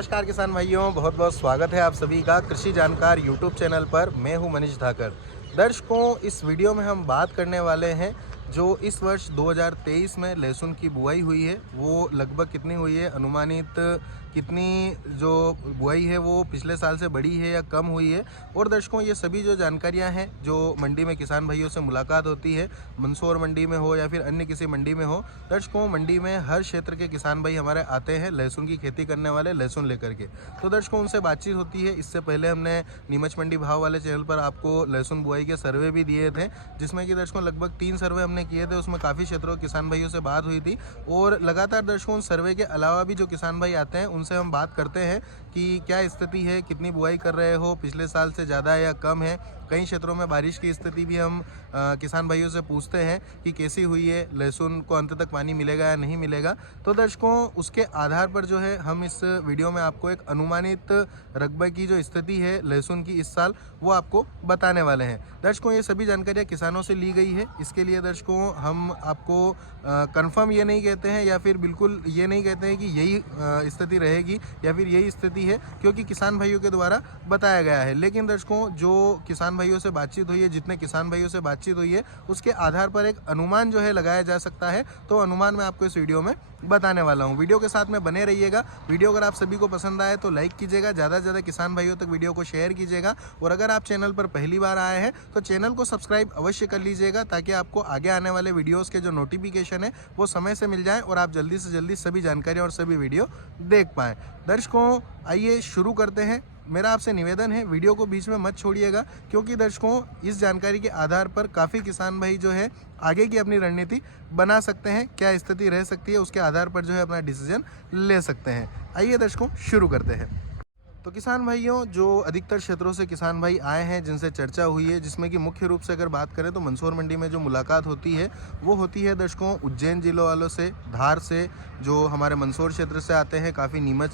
नमस्कार किसान भाइयों, बहुत बहुत स्वागत है आप सभी का कृषि जानकार यूट्यूब चैनल पर। मैं हूं मनीष धाकर। दर्शकों, इस वीडियो में हम बात करने वाले हैं जो इस वर्ष 2023 में लहसुन की बुआई हुई है वो लगभग कितनी हुई है, अनुमानित कितनी जो बुआई है वो पिछले साल से बढ़ी है या कम हुई है। और दर्शकों, ये सभी जो जानकारियां हैं जो मंडी में किसान भाइयों से मुलाकात होती है, मंदसौर मंडी में हो या फिर अन्य किसी मंडी में हो। दर्शकों, मंडी में हर क्षेत्र के किसान भाई हमारे आते हैं लहसुन की खेती करने वाले, लहसुन लेकर के। तो दर्शकों, उनसे बातचीत होती है। इससे पहले हमने नीमच मंडी भाव वाले चैनल पर आपको लहसुन बुआई के सर्वे भी दिए थे, जिसमें कि दर्शकों लगभग 3 सर्वे हमने किए थे। उसमें काफ़ी क्षेत्रों के किसान भाइयों से बात हुई थी और लगातार दर्शकों उन सर्वे के अलावा भी जो किसान भाई आते हैं उनसे हम बात करते हैं कि क्या स्थिति है, कितनी बुआई कर रहे हो, पिछले साल से ज़्यादा या कम है। कई क्षेत्रों में बारिश की स्थिति भी हम किसान भाइयों से पूछते हैं कि कैसी हुई है, लहसुन को अंत तक पानी मिलेगा या नहीं मिलेगा। तो दर्शकों, उसके आधार पर जो है हम इस वीडियो में आपको एक अनुमानित रकबे की जो स्थिति है लहसुन की इस साल वो आपको बताने वाले हैं। दर्शकों, ये सभी जानकारियाँ किसानों से ली गई है। इसके लिए दर्शकों हम आपको कंफर्म ये नहीं कहते हैं या फिर बिल्कुल ये नहीं कहते हैं कि यही स्थिति रहेगी या फिर यही स्थिति है, क्योंकि किसान भाइयों के द्वारा बताया गया है। लेकिन दर्शकों, जो किसान भाइयों से बातचीत हुई है, जितने किसान भाइयों से बातचीत हुई है, उसके आधार पर एक अनुमान जो है लगाया जा सकता है। तो अनुमान मैं आपको इस वीडियो में बताने वाला हूं। वीडियो के साथ में बने रहिएगा। वीडियो अगर आप सभी को पसंद आए तो लाइक कीजिएगा, ज़्यादा से ज़्यादा किसान भाइयों तक वीडियो को शेयर कीजिएगा। और अगर आप चैनल पर पहली बार आए हैं तो चैनल को सब्सक्राइब अवश्य कर लीजिएगा, ताकि आपको आगे आने वाले वीडियोज़ के जो नोटिफिकेशन है वो समय से मिल जाए और आप जल्दी से जल्दी सभी जानकारी और सभी वीडियो देख पाएँ। दर्शकों, आइए शुरू करते हैं। मेरा आपसे निवेदन है, वीडियो को बीच में मत छोड़िएगा, क्योंकि दर्शकों इस जानकारी के आधार पर काफ़ी किसान भाई जो है आगे की अपनी रणनीति बना सकते हैं। क्या स्थिति रह सकती है उसके आधार पर जो है अपना डिसीजन ले सकते हैं। आइए दर्शकों, शुरू करते हैं। तो किसान भाइयों, जो अधिकतर क्षेत्रों से किसान भाई आए हैं जिनसे चर्चा हुई है, जिसमें कि मुख्य रूप से अगर बात करें तो मंदसौर मंडी में जो मुलाकात होती है वो होती है दर्शकों उज्जैन जिलों वालों से, धार से, जो हमारे मंदसौर क्षेत्र से आते हैं। काफ़ी नीमच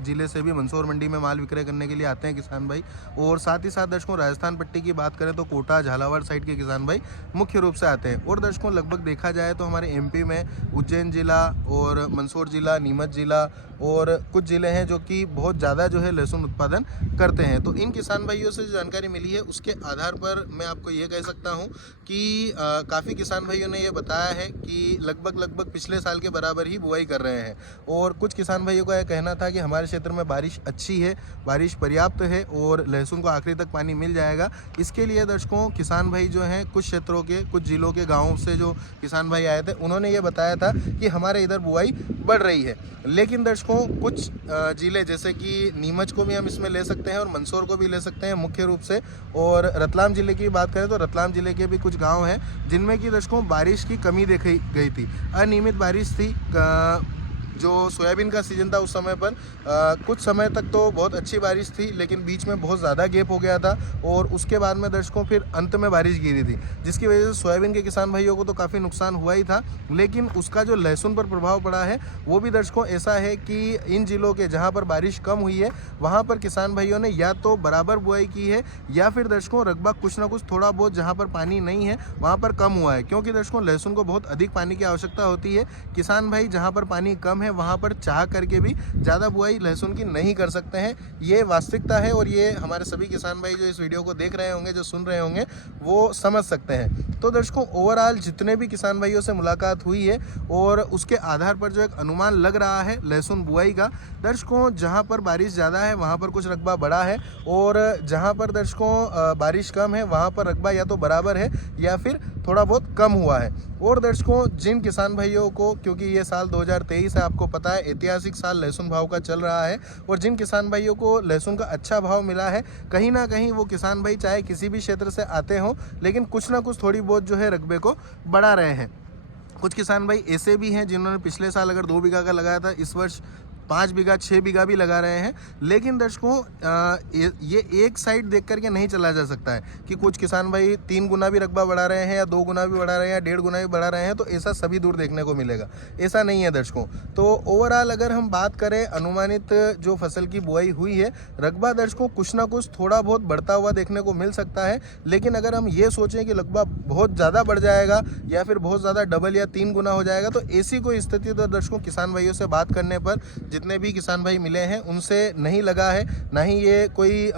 जिले से भी मंदसौर मंडी में माल विक्रय करने के लिए आते हैं किसान भाई। और साथ ही साथ दर्शकों राजस्थान पट्टी की बात करें तो कोटा, झालावाड़ साइड के किसान भाई मुख्य रूप से आते हैं। और दर्शकों लगभग देखा जाए तो हमारे एमपी में उज्जैन जिला और मंदसौर जिला, नीमच जिला और कुछ ज़िले हैं जो कि बहुत ज़्यादा जो है लहसुन उत्पादन करते हैं। तो इन किसान भाइयों से जो जानकारी मिली है उसके आधार पर मैं आपको ये कह सकता हूँ कि काफ़ी किसान भाइयों ने ये बताया है कि लगभग पिछले साल के बराबर ही बुआई कर रहे हैं। और कुछ किसान भाइयों का यह कहना था कि हमारे क्षेत्र में बारिश अच्छी है, बारिश पर्याप्त है और लहसुन को आखिरी तक पानी मिल जाएगा। इसके लिए दर्शकों किसान भाई जो हैं कुछ क्षेत्रों के, कुछ ज़िलों के गाँव से जो किसान भाई आए थे उन्होंने ये बताया था कि हमारे इधर बुआई बढ़ रही है। लेकिन दर्शकों कुछ ज़िले जैसे कि नीमच को भी हम इसमें ले सकते हैं और मंदसौर को भी ले सकते हैं मुख्य रूप से। और रतलाम ज़िले की बात करें तो रतलाम ज़िले के भी कुछ गांव हैं जिनमें कि दर्शकों बारिश की कमी देखी गई थी, अनियमित बारिश थी। जो सोयाबीन का सीज़न था उस समय पर कुछ समय तक तो बहुत अच्छी बारिश थी, लेकिन बीच में बहुत ज़्यादा गैप हो गया था और उसके बाद में दर्शकों फिर अंत में बारिश गिरी थी, जिसकी वजह से सोयाबीन के किसान भाइयों को तो काफ़ी नुकसान हुआ ही था। लेकिन उसका जो लहसुन पर प्रभाव पड़ा है वो भी दर्शकों ऐसा है कि इन जिलों के जहाँ पर बारिश कम हुई है वहाँ पर किसान भाइयों ने या तो बराबर बुआई की है या फिर दर्शकों रकबा कुछ ना कुछ थोड़ा बहुत जहाँ पर पानी नहीं है वहाँ पर कम हुआ है, क्योंकि दर्शकों लहसुन को बहुत अधिक पानी की आवश्यकता होती है। किसान भाई जहाँ पर पानी कम है वहाँ पर चाह करके भी ज़्यादा बुआई लहसुन की नहीं कर सकते हैं। ये वास्तविकता है और ये हमारे सभी किसान भाई जो इस वीडियो को देख रहे होंगे, जो सुन रहे होंगे, वो समझ सकते हैं। तो दर्शकों ओवरऑल जितने भी किसान भाइयों से मुलाकात हुई है और उसके आधार पर जो एक अनुमान लग रहा है लहसुन बुआई का, दर्शकों जहाँ पर बारिश ज़्यादा है वहाँ पर कुछ रकबा बड़ा है और जहाँ पर दर्शकों बारिश कम है वहाँ पर रकबा या तो बराबर है या फिर थोड़ा बहुत कम हुआ है। और दर्शकों जिन किसान भाइयों को, क्योंकि ये साल 2023 है, आपको पता है ऐतिहासिक साल लहसुन भाव का चल रहा है, और जिन किसान भाइयों को लहसुन का अच्छा भाव मिला है, कहीं ना कहीं वो किसान भाई चाहे किसी भी क्षेत्र से आते हों लेकिन कुछ ना कुछ थोड़ी बहुत जो है रकबे को बढ़ा रहे हैं। कुछ किसान भाई ऐसे भी हैं जिन्होंने पिछले साल अगर 2 बीघा का लगाया था, इस वर्ष 5 बीघा 6 बीघा भी लगा रहे हैं। लेकिन दर्शकों ये एक साइड देख करके नहीं चला जा सकता है कि कुछ किसान भाई 3 गुना भी रकबा बढ़ा रहे हैं या 2 गुना भी बढ़ा रहे हैं या 1.5 गुना भी बढ़ा रहे हैं, तो ऐसा सभी दूर देखने को मिलेगा, ऐसा नहीं है दर्शकों। तो ओवरऑल अगर हम बात करें अनुमानित जो फसल की बुआई हुई है, रकबा दर्शकों कुछ ना कुछ थोड़ा बहुत बढ़ता हुआ देखने को मिल सकता है। लेकिन अगर हम ये सोचें कि रकबा बहुत ज़्यादा बढ़ जाएगा या फिर बहुत ज़्यादा डबल या 3 गुना हो जाएगा, तो ऐसी कोई स्थिति तो दर्शकों किसान भाइयों से बात करने पर जितने भी किसान भाई मिले हैं उनसे नहीं लगा है, ना ही ये कोई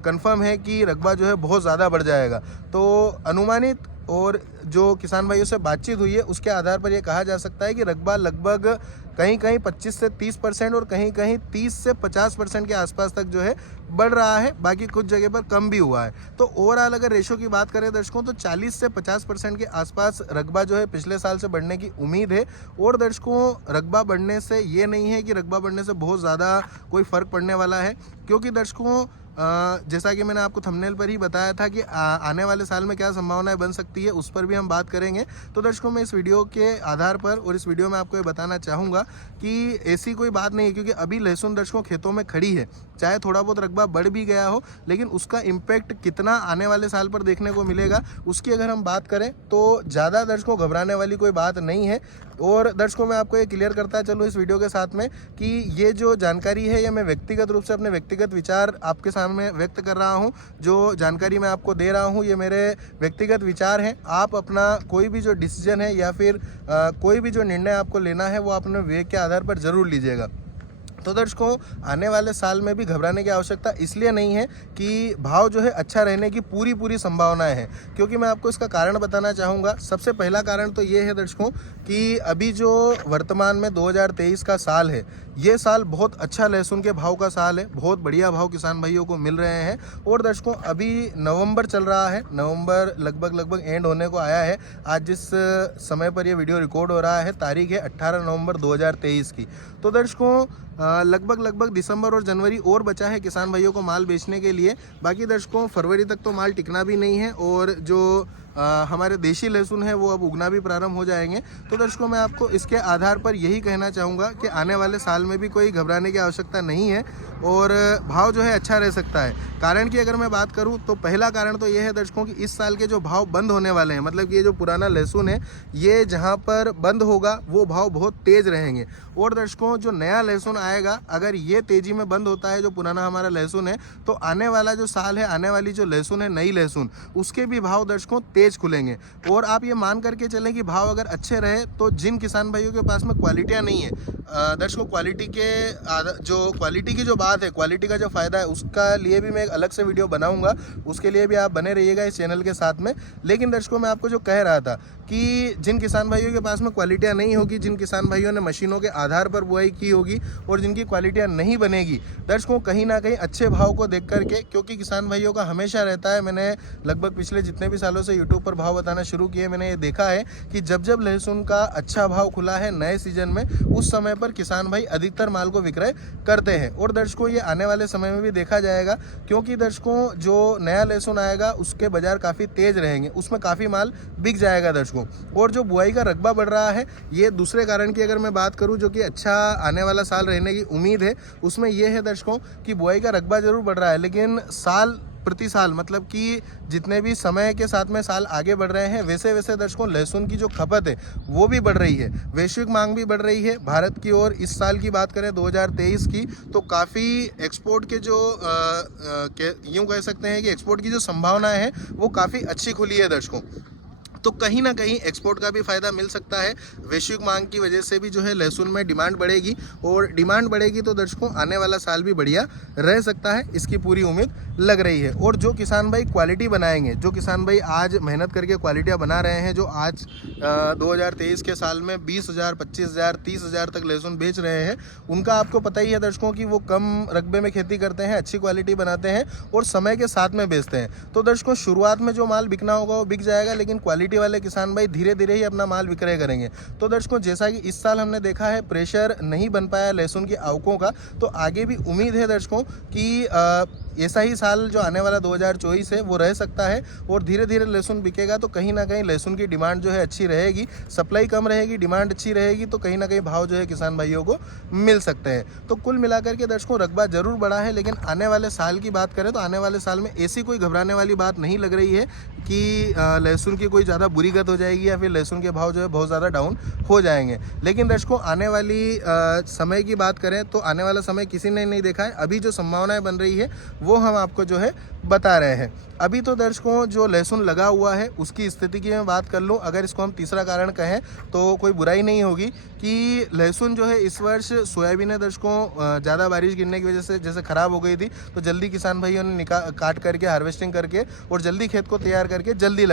कंफर्म है कि रकबा जो है बहुत ज़्यादा बढ़ जाएगा। तो अनुमानित और जो किसान भाइयों से बातचीत हुई है उसके आधार पर यह कहा जा सकता है कि रकबा लगभग कहीं कहीं 25 से 30% और कहीं कहीं 30 से 50% के आसपास तक जो है बढ़ रहा है, बाकी कुछ जगह पर कम भी हुआ है। तो ओवरऑल अगर रेशो की बात करें दर्शकों तो 40 से 50% के आसपास रकबा जो है पिछले साल से बढ़ने की उम्मीद है। और दर्शकों रकबा बढ़ने से ये नहीं है कि रकबा बढ़ने से बहुत ज़्यादा कोई फ़र्क पड़ने वाला है, क्योंकि दर्शकों जैसा कि मैंने आपको थंबनेल पर ही बताया था कि आने वाले साल में क्या संभावनाएं बन सकती है उस पर भी हम बात करेंगे। तो दर्शकों मैं इस वीडियो के आधार पर और इस वीडियो में आपको ये बताना चाहूँगा कि ऐसी कोई बात नहीं है, क्योंकि अभी लहसुन दर्शकों खेतों में खड़ी है, चाहे थोड़ा बहुत रकबा बढ़ भी गया हो, लेकिन उसका इम्पैक्ट कितना आने वाले साल पर देखने को मिलेगा उसकी अगर हम बात करें तो ज़्यादा दर्शकों घबराने वाली कोई बात नहीं है। और दर्शकों मैं आपको ये क्लियर करता चलूँ इस वीडियो के साथ में कि ये जो जानकारी है ये मैं व्यक्तिगत रूप से अपने व्यक्तिगत विचार आपके सामने व्यक्त कर रहा हूँ। जो जानकारी मैं आपको दे रहा हूँ ये मेरे व्यक्तिगत विचार हैं। आप अपना कोई भी जो डिसीजन है या फिर कोई भी जो निर्णय आपको लेना है वो अपने विवेक के आधार पर ज़रूर लीजिएगा। तो दर्शकों आने वाले साल में भी घबराने की आवश्यकता इसलिए नहीं है कि भाव जो है अच्छा रहने की पूरी संभावनाएं हैं, क्योंकि मैं आपको इसका कारण बताना चाहूँगा। सबसे पहला कारण तो ये है दर्शकों कि अभी जो वर्तमान में 2023 का साल है, ये साल बहुत अच्छा लहसुन के भाव का साल है, बहुत बढ़िया भाव किसान भाइयों को मिल रहे हैं। और दर्शकों अभी नवंबर चल रहा है, नवंबर लगभग एंड होने को आया है। आज जिस समय पर ये वीडियो रिकॉर्ड हो रहा है तारीख है 18 नवंबर 2023 की। तो दर्शकों लगभग दिसंबर और जनवरी और बचा है किसान भाइयों को माल बेचने के लिए। बाकी दर्शकों फरवरी तक तो माल टिकना भी नहीं है और जो हमारे देशी लहसुन है वो अब उगना भी प्रारंभ हो जाएंगे। तो दर्शकों मैं आपको इसके आधार पर यही कहना चाहूँगा कि आने वाले साल में भी कोई घबराने की आवश्यकता नहीं है और भाव जो है अच्छा रह सकता है। कारण की अगर मैं बात करूं तो पहला कारण तो ये है दर्शकों कि इस साल के जो भाव बंद होने वाले हैं, मतलब कि ये जो पुराना लहसुन है ये जहां पर बंद होगा वो भाव बहुत तेज़ रहेंगे। और दर्शकों जो नया लहसुन आएगा अगर ये तेज़ी में बंद होता है जो पुराना हमारा लहसुन है, तो आने वाला जो साल है, आने वाली जो लहसुन है नई लहसुन, उसके भी भाव दर्शकों तेज़ खुलेंगे। और आप ये मान करके चलें कि भाव अगर अच्छे रहे तो जिन किसान भाइयों के पास में क्वालिटियाँ नहीं है, दर्शकों क्वालिटी की जो बात है, क्वालिटी का जो फ़ायदा है उसका लिए भी मैं एक अलग से वीडियो बनाऊंगा, उसके लिए भी आप बने रहिएगा इस चैनल के साथ में। लेकिन दर्शकों मैं आपको जो कह रहा था कि जिन किसान भाइयों के पास में क्वालिटियाँ नहीं होगी, जिन किसान भाइयों ने मशीनों के आधार पर बुआई की होगी और जिनकी क्वालिटियाँ नहीं बनेगी, दर्शकों कहीं ना कहीं अच्छे भाव को देख करके, क्योंकि किसान भाइयों का हमेशा रहता है, मैंने लगभग पिछले जितने भी सालों से यूट्यूब पर भाव बताना शुरू किए मैंने ये देखा है कि जब लहसुन का अच्छा भाव खुला है नए सीजन में, उस समय पर किसान भाई अधिकतर माल को विक्रय करते हैं। और दर्शकों ये आने वाले समय में भी देखा जाएगा, क्योंकि दर्शकों जो नया लहसुन आएगा उसके बाजार काफ़ी तेज़ रहेंगे, उसमें काफ़ी माल बिक जाएगा दर्शकों। और जो बुआई का रकबा बढ़ रहा है, ये दूसरे कारण की अगर मैं बात करूं जो कि अच्छा आने वाला साल रहने की उम्मीद है, उसमें यह है दर्शकों कि बुआई का रकबा जरूर बढ़ रहा है, लेकिन साल प्रति साल, मतलब कि जितने भी समय के साथ में साल आगे बढ़ रहे हैं वैसे वैसे दर्शकों लहसुन की जो खपत है वो भी बढ़ रही है, वैश्विक मांग भी बढ़ रही है भारत की। और इस साल की बात करें 2023 की तो काफ़ी एक्सपोर्ट के जो यूँ कह सकते हैं कि एक्सपोर्ट की जो संभावनाएं हैं वो काफ़ी अच्छी खुली है दर्शकों। तो कहीं ना कहीं एक्सपोर्ट का भी फ़ायदा मिल सकता है, वैश्विक मांग की वजह से भी जो है लहसुन में डिमांड बढ़ेगी, और डिमांड बढ़ेगी तो दर्शकों आने वाला साल भी बढ़िया रह सकता है, इसकी पूरी उम्मीद लग रही है। और जो किसान भाई क्वालिटी बनाएंगे, जो किसान भाई आज मेहनत करके क्वालिटियाँ बना रहे हैं, जो आज 2023 के साल में 20,000, 25,000, 30,000 तक लहसुन बेच रहे हैं, उनका आपको पता ही है दर्शकों कि वो कम रकबे में खेती करते हैं, अच्छी क्वालिटी बनाते हैं और समय के साथ में बेचते हैं। तो दर्शकों शुरुआत में जो माल बिकना होगा वो बिक जाएगा, लेकिन क्वालिटी वाले किसान भाई धीरे धीरे ही अपना माल विक्रय करेंगे। तो दर्शकों जैसा कि इस साल हमने देखा है प्रेशर नहीं बन पाया लहसुन की आवकों का, तो आगे भी उम्मीद है दर्शकों कि ऐसा ही साल जो आने वाला 2024 है वो रह सकता है और धीरे धीरे लहसुन बिकेगा, तो कहीं ना कहीं लहसुन की डिमांड जो है अच्छी रहेगी, सप्लाई कम रहेगी, डिमांड अच्छी रहेगी, तो कहीं ना कहीं भाव जो है किसान भाइयों को मिल सकते हैं। तो कुल मिलाकर के दर्शकों रकबा जरूर बढ़ा है, लेकिन आने वाले साल की बात करें तो आने वाले साल में ऐसी कोई घबराने वाली बात नहीं लग रही है कि लहसुन की कोई ज़्यादा ज़्यादा बुरी गत हो जाएगी या फिर लहसुन के भाव जो है बहुत ज़्यादा डाउन हो जाएंगे। लेकिन दर्शकों आने वाली समय की बात करें तो आने वाला समय किसी ने नहीं देखा है। अभी जो संभावनाएं बन रही है वो हम आपको जो है बता रहे हैं। अभी तो दर्शकों जो लहसुन लगा हुआ है उसकी स्थिति की मैं बात कर लूँ, अगर इसको हम तीसरा कारण कहें तो कोई बुराई नहीं होगी कि लहसुन जो है इस वर्ष सोयाबीन है दर्शकों ज़्यादा बारिश गिरने की वजह से जैसे ख़राब हो गई थी, तो जल्दी किसान भाइयों ने काट करके हार्वेस्टिंग करके और जल्दी खेत को तैयार करके जल्दी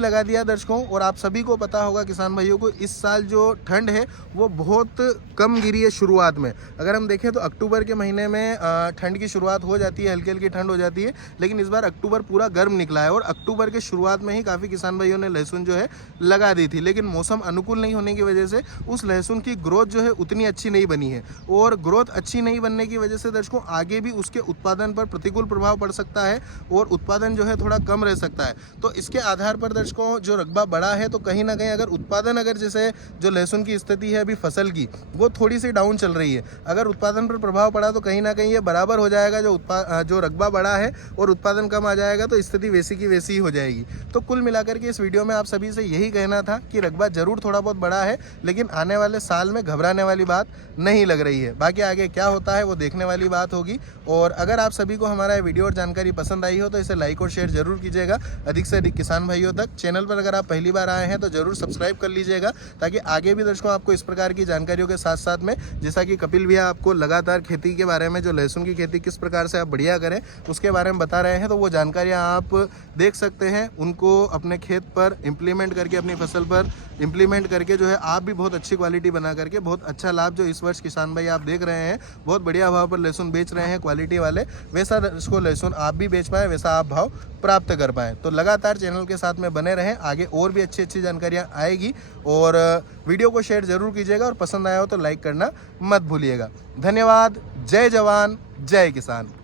लगा दिया दर्शकों। और आप सभी को पता होगा किसान भाइयों को इस साल जो ठंड है वो बहुत कम गिरी है शुरुआत में। अगर हम देखें तो अक्टूबर के महीने में ठंड की शुरुआत हो जाती है, हल्की हल्की ठंड हो जाती है, लेकिन इस बार अक्टूबर पूरा गर्म निकला है और अक्टूबर के शुरुआत में ही काफ़ी किसान भाइयों ने लहसुन जो है लगा दी थी। लेकिन मौसम अनुकूल नहीं होने की वजह से उस लहसुन की ग्रोथ जो है उतनी अच्छी नहीं बनी है और ग्रोथ अच्छी नहीं बनने की वजह से दर्शकों आगे भी उसके उत्पादन पर प्रतिकूल प्रभाव पड़ सकता है और उत्पादन जो है थोड़ा कम रह सकता है। तो इसके आधार पर दर्शकों जो रकबा बड़ा है तो कहीं ना कहीं अगर उत्पादन जैसे जो लहसुन की स्थिति है अभी फसल की वो थोड़ी सी डाउन चल रही है, अगर उत्पादन पर प्रभाव पड़ा तो कहीं ना कहीं ये बराबर हो जाएगा। जो रकबा बड़ा है और उत्पादन कम आ जाएगा तो स्थिति वैसी की वैसी ही हो जाएगी। तो कुल मिलाकर के इस वीडियो में आप सभी से यही कहना था कि रकबा जरूर थोड़ा बहुत बड़ा है, लेकिन आने वाले साल में घबराने वाली बात नहीं लग रही है। बाकी आगे क्या होता है वो देखने वाली बात होगी। और अगर आप सभी को हमारा वीडियो और जानकारी पसंद आई हो तो इसे लाइक और शेयर जरूर कीजिएगा अधिक से अधिक किसान भाइयों तक। चैनल पर अगर आप पहली बार आए हैं तो जरूर सब्सक्राइब कर लीजिएगा ताकि आगे भी दर्शकों आपको इस प्रकार की जानकारियों के साथ साथ में, जैसा कि कपिल भैया आपको लगातार खेती के बारे में, जो लहसुन की खेती किस प्रकार से आप बढ़िया करें उसके बारे में बता रहे हैं, तो वो जानकारियाँ आप देख सकते हैं। उनको अपने खेत पर इम्प्लीमेंट करके, अपनी फसल पर इम्प्लीमेंट करके जो है आप भी बहुत अच्छी क्वालिटी बना करके बहुत अच्छा लाभ जो इस वर्ष किसान भाई आप देख रहे हैं, बहुत बढ़िया भाव पर लहसुन बेच रहे हैं क्वालिटी वाले, वैसा उसको लहसुन आप भी बेच पाएँ, वैसा आप भाव प्राप्त कर पाएँ। तो लगातार चैनल के साथ में बने रहें, आगे और भी अच्छी अच्छी जानकारियाँ आएगी। और वीडियो को शेयर जरूर कीजिएगा और पसंद आया हो तो लाइक करना मत भूलिएगा। धन्यवाद। जय जवान जय किसान।